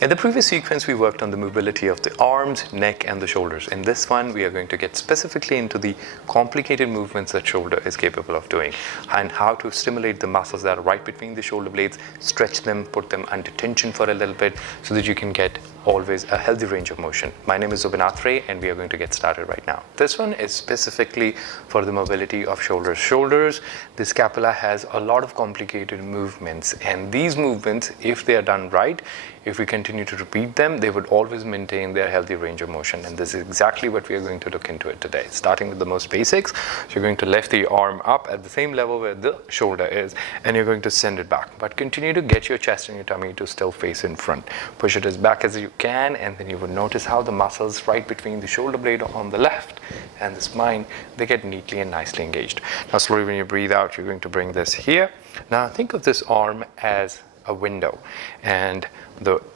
In the previous sequence, we worked on the mobility of the arms, neck, and the shoulders. In this one, we are going to get specifically into the complicated movements that shoulder is capable of doing and how to stimulate the muscles that are right between the shoulder blades, stretch them, put them under tension for a little bit so that you can get always a healthy range of motion. My name is Zubinath Ray, and we are going to get started right now. This one is specifically for the mobility of shoulders. Shoulders, the scapula has a lot of complicated movements, and these movements, if they are done right, if we continue to repeat them, they would always maintain their healthy range of motion. And this is exactly what we are going to look into it today. Starting with the most basics, so you're going to lift the arm up at the same level where the shoulder is, and you're going to send it back. But continue to get your chest and your tummy to still face in front. Push it as back as you can, and then you will notice how the muscles right between the shoulder blade on the left and the spine, they get neatly and nicely engaged. Now slowly when you breathe out, you're going to bring this here. Now think of this arm as a window, and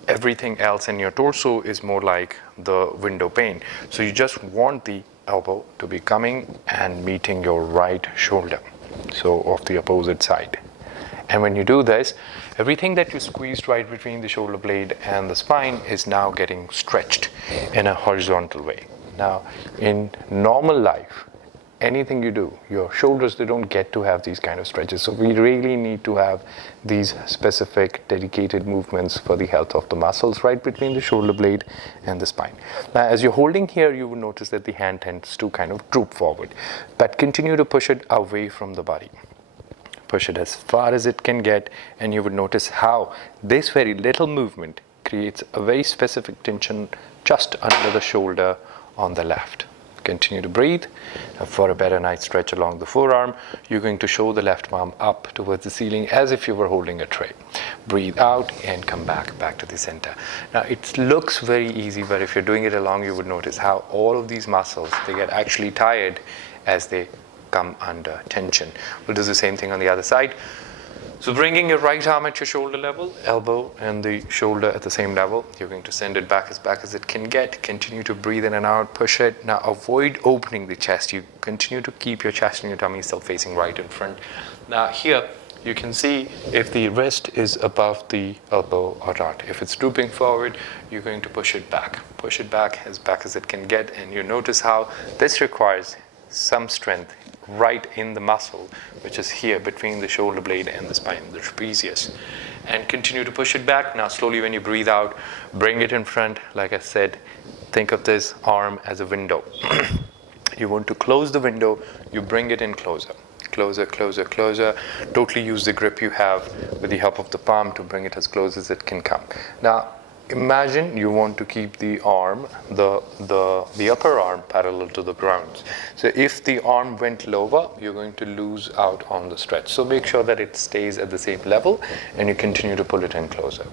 everything else in your torso is more like the window pane. So you just want the elbow to be coming and meeting your right shoulder, so of the opposite side. And when you do this, everything that you squeezed right between the shoulder blade and the spine is now getting stretched in a horizontal way. Now, in normal life, anything you do, your shoulders, they don't get to have these kind of stretches. So we really need to have these specific dedicated movements for the health of the muscles right between the shoulder blade and the spine. Now, as you're holding here, you will notice that the hand tends to kind of droop forward, but continue to push it away from the body. Push it as far as it can get, and you would notice how this very little movement creates a very specific tension just under the shoulder on the left. Continue to breathe. Now for a better night's stretch along the forearm, you're going to show the left palm up towards the ceiling as if you were holding a tray. Breathe out and come back to the center. Now it looks very easy, but if you're doing it along, you would notice how all of these muscles, they get actually tired as they come under tension. We'll do the same thing on the other side. So bringing your right arm at your shoulder level, elbow and the shoulder at the same level, you're going to send it back as it can get. Continue to breathe in and out, push it. Now avoid opening the chest. You continue to keep your chest and your tummy still facing right in front. Now here, you can see if the wrist is above the elbow or not. If it's drooping forward, you're going to push it back. Push it back as it can get, and you notice how this requires some strength right in the muscle, which is here between the shoulder blade and the spine, the trapezius. And continue to push it back. Now slowly when you breathe out, bring it in front. Like I said, think of this arm as a window. You want to close the window, you bring it in closer. Closer. Totally use the grip you have with the help of the palm to bring it as close as it can come. Now imagine you want to keep the arm, the upper arm parallel to the ground. So if the arm went lower, you're going to lose out on the stretch. So make sure that it stays at the same level and you continue to pull it in closer.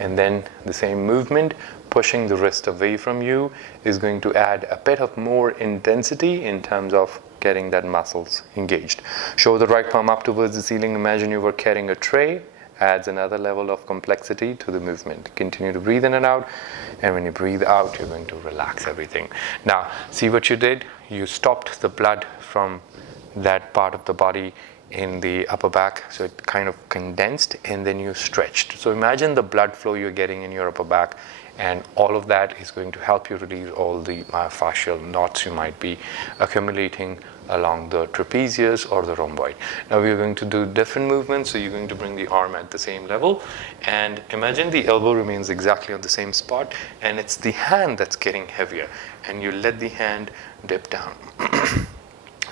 And then the same movement, pushing the wrist away from you, is going to add a bit of more intensity in terms of getting that muscles engaged. Show the right palm up towards the ceiling. Imagine you were carrying a tray. Adds another level of complexity to the movement. Continue to breathe in and out, and when you breathe out, you're going to relax everything. Now, see what you did? You stopped the blood from that part of the body in the upper back, so it kind of condensed, and then you stretched. So imagine the blood flow you're getting in your upper back, and all of that is going to help you release all the myofascial knots you might be accumulating along the trapezius or the rhomboid. Now we're going to do different movements, so you're going to bring the arm at the same level, and imagine the elbow remains exactly on the same spot, and it's the hand that's getting heavier, and you let the hand dip down.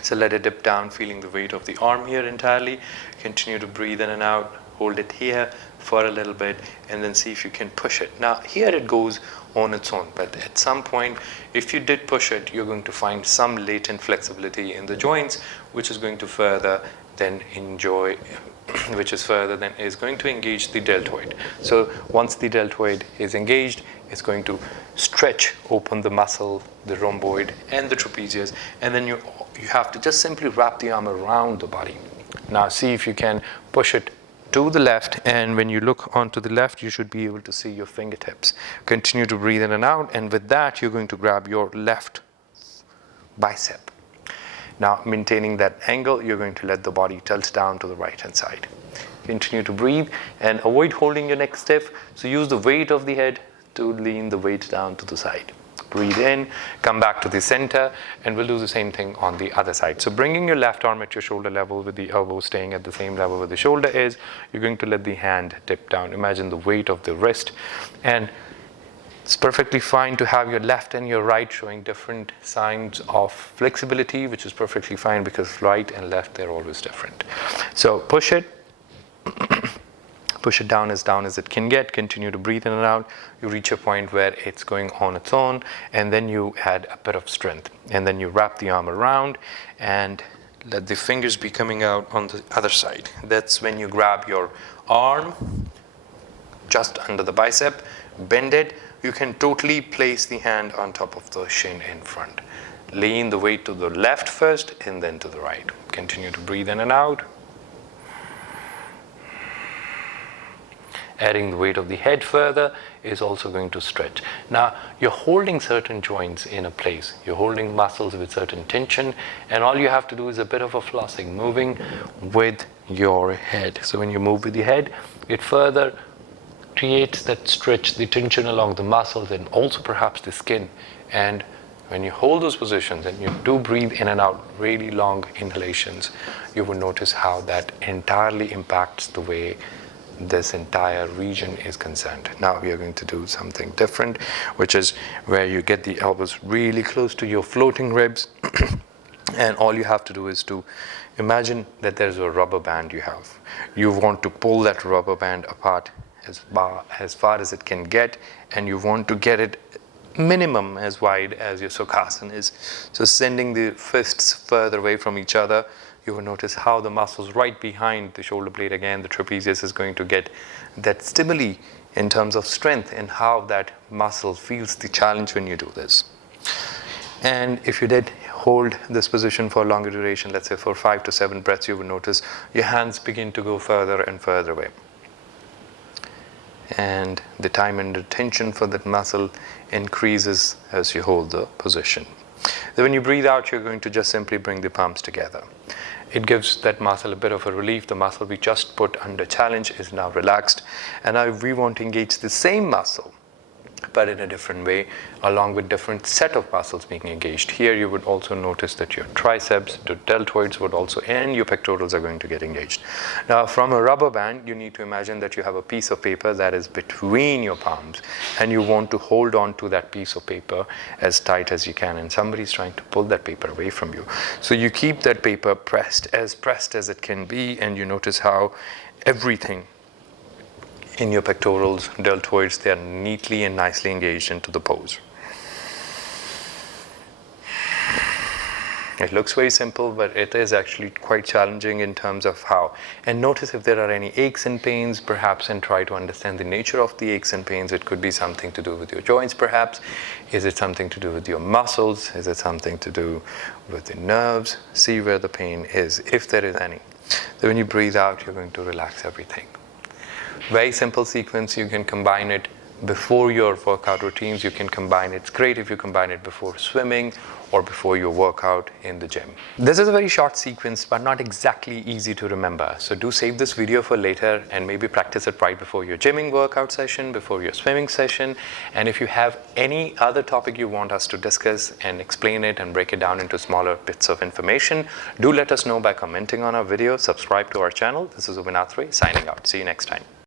So let it dip down, feeling the weight of the arm here entirely. Continue to breathe in and out, hold it here for a little bit, and then see if you can push it. Now here it goes on its own, but at some point, if you did push it, you're going to find some latent flexibility in the joints, which is going to further then is going to engage the deltoid. So once the deltoid is engaged, it's going to stretch open the muscle, the rhomboid and the trapezius, and then you have to just simply wrap the arm around the body. Now see if you can push it to the left, and when you look onto the left, you should be able to see your fingertips. Continue to breathe in and out, and with that, you're going to grab your left bicep. Now, maintaining that angle, you're going to let the body tilt down to the right-hand side. Continue to breathe and avoid holding your neck stiff. So use the weight of the head to lean the weight down to the side. Breathe in, come back to the center, and we'll do the same thing on the other side. So bringing your left arm at your shoulder level with the elbow staying at the same level where the shoulder is, you're going to let the hand dip down. Imagine the weight of the wrist, and it's perfectly fine to have your left and your right showing different signs of flexibility, which is perfectly fine because right and left, they're always different. So push it. Push it down as it can get. Continue to breathe in and out. You reach a point where it's going on its own, and then you add a bit of strength. And then you wrap the arm around and let the fingers be coming out on the other side. That's when you grab your arm just under the bicep, bend it. You can totally place the hand on top of the shin in front. Lean the weight to the left first and then to the right. Continue to breathe in and out. Adding the weight of the head further is also going to stretch. Now, you're holding certain joints in a place. You're holding muscles with certain tension, and all you have to do is a bit of a flossing, moving with your head. So when you move with the head, it further creates that stretch, the tension along the muscles and also perhaps the skin. And when you hold those positions and you do breathe in and out, really long inhalations, you will notice how that entirely impacts the way this entire region is concerned. Now we are going to do something different, which is where you get the elbows really close to your floating ribs. And all you have to do is to imagine that there's a rubber band you have. You want to pull that rubber band apart as far as it can get, and you want to get it minimum as wide as your Sukhasana is. So sending the fists further away from each other, you will notice how the muscles right behind the shoulder blade, again, the trapezius, is going to get that stimuli in terms of strength and how that muscle feels the challenge when you do this. And if you did hold this position for a longer duration, let's say for 5 to 7 breaths, you will notice your hands begin to go further and further away. And the time and attention for that muscle increases as you hold the position. Then when you breathe out, you're going to just simply bring the palms together. It gives that muscle a bit of a relief. The muscle we just put under challenge is now relaxed. And now we want to engage the same muscle, but in a different way, along with different set of muscles being engaged. Here you would also notice that your triceps, the deltoids would also, and your pectorals are going to get engaged. Now from a rubber band, you need to imagine that you have a piece of paper that is between your palms, and you want to hold on to that piece of paper as tight as you can, and somebody's trying to pull that paper away from you. So you keep that paper pressed as it can be, and you notice how everything in your pectorals, deltoids, they are neatly and nicely engaged into the pose. It looks very simple, but it is actually quite challenging in terms of how. And notice if there are any aches and pains, perhaps, and try to understand the nature of the aches and pains. It could be something to do with your joints, perhaps. Is it something to do with your muscles? Is it something to do with the nerves? See where the pain is, if there is any. Then when you breathe out, you're going to relax everything. Very simple sequence. You can combine it before your workout routines. You can combine it. It's great if you combine it before swimming or before your workout in the gym. This is a very short sequence, but not exactly easy to remember. So do save this video for later and maybe practice it right before your gymming workout session, before your swimming session. And if you have any other topic you want us to discuss and explain it and break it down into smaller bits of information, do let us know by commenting on our video. Subscribe to our channel. This is Ubinathre signing out. See you next time.